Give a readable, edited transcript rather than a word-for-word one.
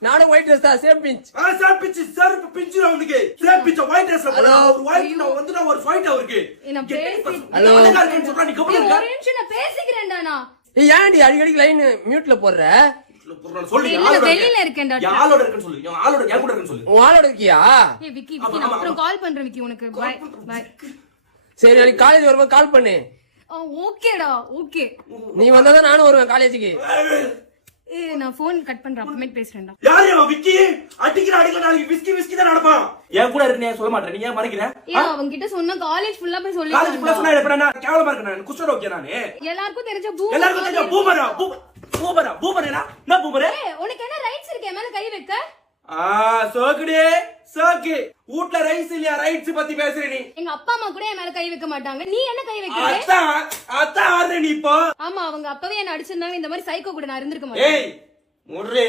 நானும் white dress தான் same pinch same pinch sir pinch அவனுக்கு சேம் பிஞ்ச் ஒயிட் ட்ரெஸ்ல போறா ஒரு ஒயிட் நான் வந்து நான் ஒரு ஃபைட் அவருக்கு நான் பேசி ஹலோ சொல்றா நீ கபடி ஒரு நிமிஷம் நான் பேசிக்கிறேன்டா நான் ஏன்டி அடிக்கடி லைன் மியூட்ல போடுற சொல்லு இல்ல வெளியில இருக்கேன்டா யாரோட இருக்கன்னு சொல்லு யாரோட யார் கூட இருக்கன்னு சொல்லு உன் ஆளோட இருக்கியா ஏய் விக்கி விக்கி நான் அப்புறம் கால் பண்றேன் விக்கி உனக்கு பை பை சரி நாளைக்கு காலேஜ் வரும்போது கால் பண்ணு ஓகேடா ஓகே நீ வந்தாதான் நானும் வருவேன் காலேஜுக்கு ஏய் நான் ஃபோன் கட் பண்றேன் அப்புறமே பேசுறேன்டா யார் அவன் விக்கி அடிக்கிற நாளைக்கு விஸ்கி தான் நடப்பான் ஏன் கூட இருக்கு நீ சொல்ல மாட்டே நீ ஏன் மறைக்கிற ஏய் அவங்க கிட்ட சொன்னா காலேஜ் ஃபுல்லா போய் சொல்லி காலேஜ் ஃபுல்லா சொன்னா எப்ப நான் கேவலமா இருக்கேன் நான் குஸ்டர் ஓகே நானே எல்லாருக்கும் தெரிஞ்ச எல்லாருக்கும் தெரிஞ்ச பூமரா என்ன பூமரே ஏய் உனக்கு என்ன ரைட்ஸ் இருக்கு மேல கை வைக்க சோக்குடே சோக்கு வீட்ல ரைஸ் இல்லையா ரைட்ஸ் பத்தி பேசுற நீ எங்க அப்பா அம்மா கூட என் மேல கை வைக்க மாட்டாங்க நீ என்ன கை வைக்கிற அதான் ஆடுற நீ இப்போ ஆமா அவங்க அப்பவே என்ன அடிச்சிருந்தாங்க இந்த மாதிரி சைக்கோ கூட நான் இருந்திருக்க மாட்டேன் ஏய் முர்ரே